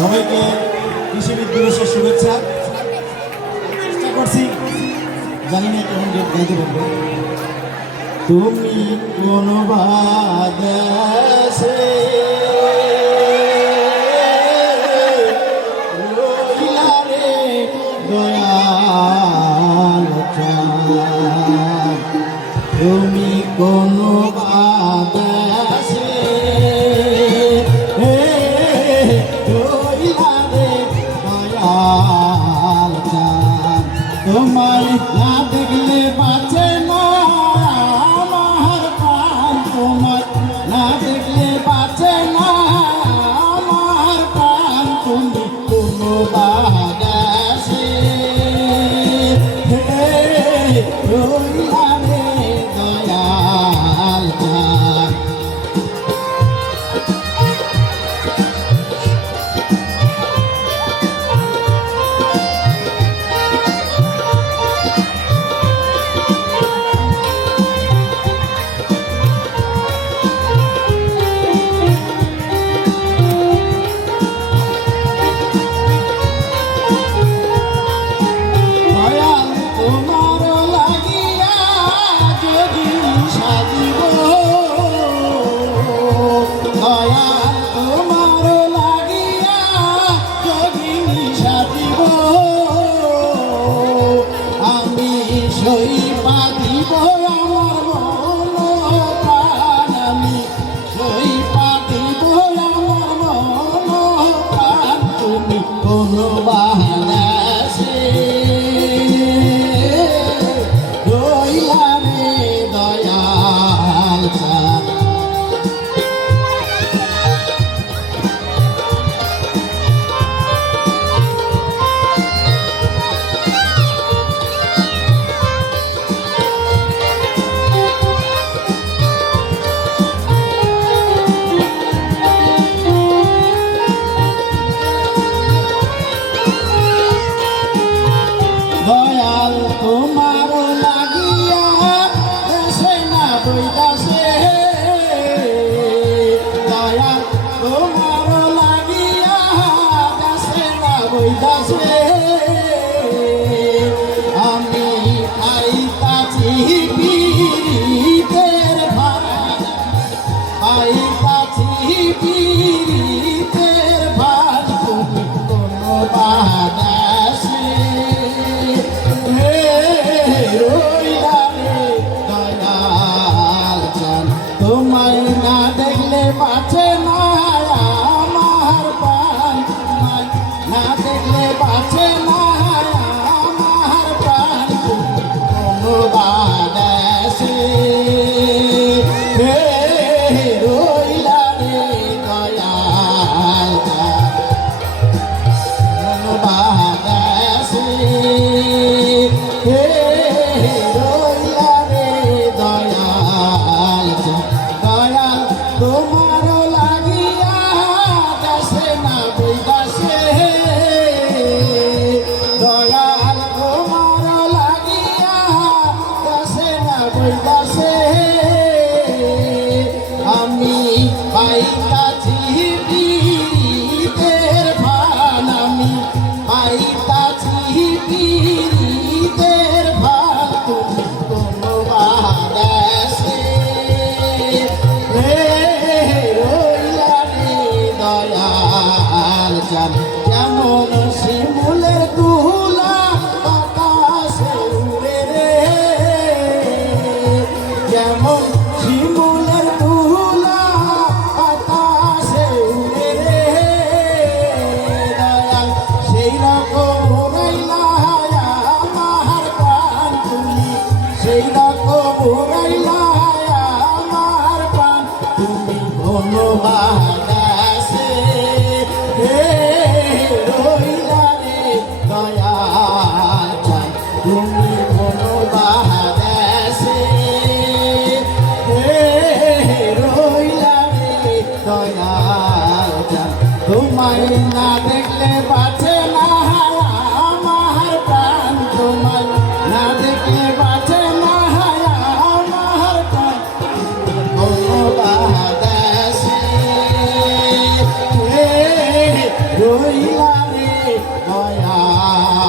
সবাইকে কৃষি দিবসের শুভেচ্ছা। চেষ্টা করছি, জানি না কেমন গাইতে পারবো। তুমি কোন বাদেশে রইলা রে দয়াল চাঁদ, তুমি কোন বাদেশে রইলা রে দয়াল চাঁদ, তোমায় না দেখলে বাঁচে না আমার প্রাণ, তোমায় না দেখলে বাঁচে না আমার প্রাণ, তুমি কোন বাদেশে রইলা রে দয়াল চাঁদ। তোমার লাগিয়া দেশে না বইতাছে, দয়াল তোমার লাগিয়া দেশে না বইতাছে, আমি পাইতাছি পীড়িতের ভাড়া, পাইতাছি পীড়িতের ভাড়া, তুমি কোন বাদেশে রইলা রে দয়াল চাঁদ, তোমায় না দেখলে বাঁচে না আমার প্রাণ, না দেখলে বাঁচে না আমার প্রাণ, কোন বাদেশে রইলা রে দয়াল চাঁদ, কোন বাদেশে রইলা রে দয়াল চাঁদ, দয়াল তোমার লাগিয়া দেশে না বইতাছে, দয়াল তোমার লাগিয়া দেশে না বইতাছে, আমি পাইতাছি পীড়িতের ভান, আমি পাইতাছি পীড়িতের ভান, তুমি কোন বাদেশে রইলা রে দয়াল চাঁদ, যেমন শিমুলের তুলা বাতাসে উড়ে রে, যেমন শিমুলের তুলা বাতাসে উড়ে রে দয়াল, সেই রকম উড়াইলা আমার প্রাণ, তুমি সেই রকম উড়াইলা আমার প্রাণ, তুমি কোন বাদেশে রইলা রে দয়াল চাঁদ, তুমি কোন বাদেশে রইলা রে দয়াল চাঁদ, তোমায় না দেখলে বাঁচে না আমার প্রাণ, তোমায় না দেখলে বাঁচে না আমার প্রাণ, কোন বাদেশে রইলা রে দয়া